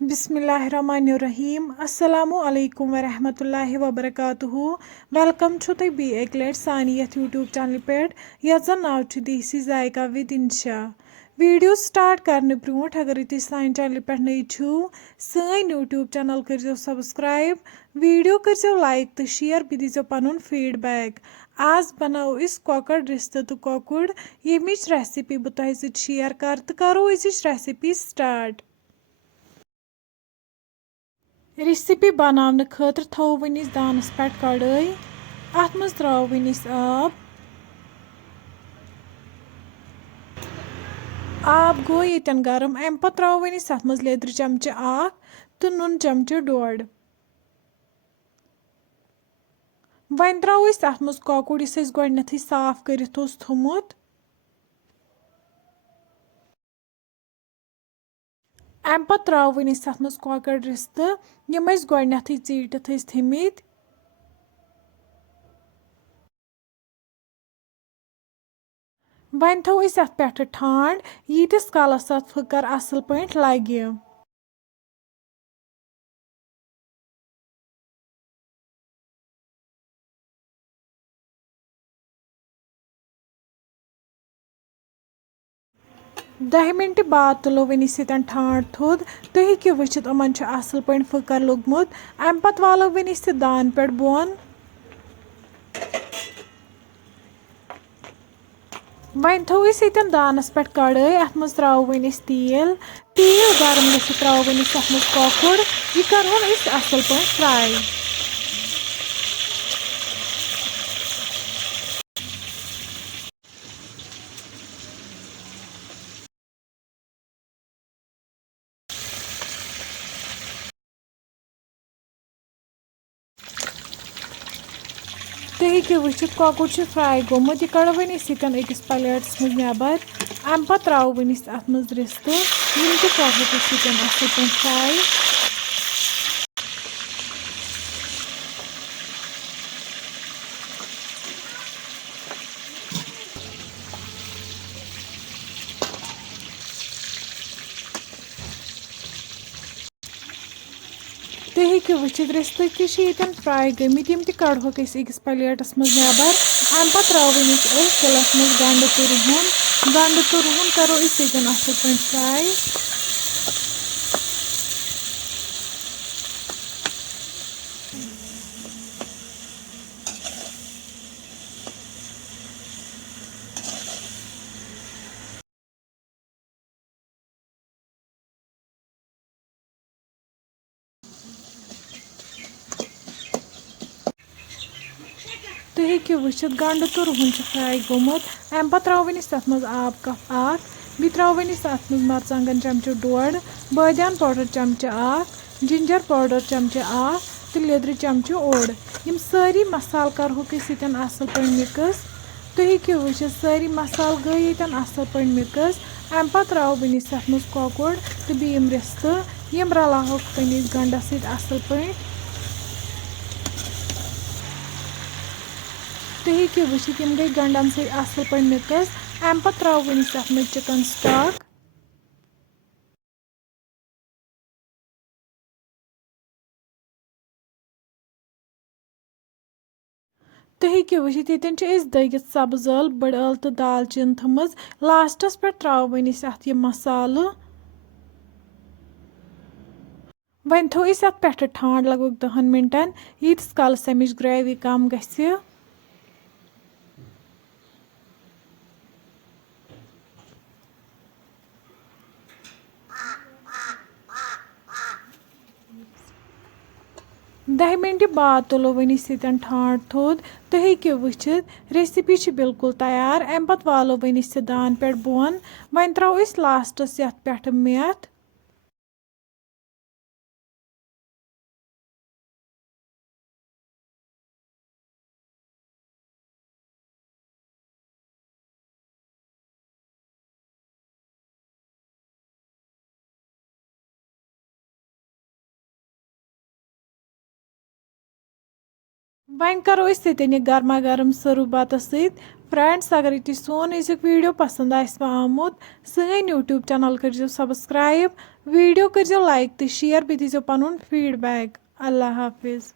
बिस्मिल्लाहिर्रहमानिर्रहीम अस्सलामु अलैकुम वरहमतुल्लाहि वबरकातुहू वेलकम छु तुम बी एक लट सानी यथ यूट्यूब चैनल पे यथ जन नाव छु देसी जायका विद इंशा वीडियो स्टार्ट करने ब्रोट अगर तुम सान चैनल पे नई छु सन यूट्यूब चैनल करो सब्सक्राइब वीडियो करो लाइक तो शेयर बे दीजो पनुन फीडबैक आज बनाओ इस कॉकर रिश्त तो कॉकुड़ यमिच रेसिपी बह तुह सत शेयर कर तो करो इस रेसिपी स्टार्ट रेसिपी बनाने खतर थो वनिस दानस पे कड़ाई अत मज त्रो वनिस आब गो यन गरम अम पे त्रो वनिस अत मज लेदर चमचे तो नून चमचे डोड वन त्रो अत मज कॉकुड़ इस गोडनेथै साफ करित थोमुत अम पे त्रो वनिस अत मज कॉकर रिश्त यम गोडनेथै चीटित थमित वन थो अत पे ठांड यीटिस कालस अत फकर असल पे लगे दह मिनट बाद तुलो वनिस ठांड थोद तुम हेको वुचित यमन असल पे फकर लोगमुत अम पत वालो वनिस दान पे बोन वन थो यन दानस पे कड़ाई अत मज त्रो वनिस तेल गरम गि त्रो वनिस अत मज कॉकुड़ यह करोन असल पे फ्राई तुम हेको वुचित कॉकुड़ फ्राई गोमुत यह कड़ो वनिस अकिस प्लेटस मज नबर अम पे त्रो वनिस अत मज रिश्त यम त कॉकुड़ असल पे फ्राई तुम हेको वुचित रिश्त तन फ्राई गमित यम त कड़ोक अकिस प्लेटस मज नबर अम पे त्रो वनिस तिलस मज गंड तो रुहन करो यन असल पे फ्राई तुम हेको वुचित गंड तो रुहन फ्राई गोमुत अम पे त्रो वनिस तथ मज आब कप बे त्रो वनिस अत मज मरचांगन चमचे डोड बादियान पाउडर चमचे जिंजर पाउडर चमचे तो लेदर चमचे ओड यम सारी मसाल करोक यन असल पे मिक्स तुम हेको वुचित सारी मसाल गई यन असल पे मिक्स अम पे त्रो वनिस अत मज कॉकुड़ तो बीम रिश्त यम रलाहोक पनिस गंडस असल पे तुम हेको वुचित यम गई गंडन असल पे मिक्स अम पे त्रो वनिस अत मज चिकन स्टॉक तुम हेको वुचित यन दगित सब्ज ٲल बड़ ٲल तो दालचीन थमज लास्टस पे त्रो वनिस अत यह मसाल वन थो अत पे ठांड लगभग 10 मिनटन यीटिस कालस अमिच ग्रेवी कम गि दह मिनट बाद तुलो वनिस ठांड थोद तुम हेको वुचित रेसिपी बिल्कुल तैयार अम पत वालो वनिस दान पे बोन वन त्रो लास्टस यथ पे मेथ वन करो यह गर्मा गर्म सर्व बतस फ्रेंड्स अगर तुम सोन अजुक वीडियो पसंद आमुत सन यूट्यूब चैनल कर सब्सक्राइब वीडियो करियो लाइक तो शेयर भी दीजिए पनुन फीडबैक। अल्लाह हाफिज़।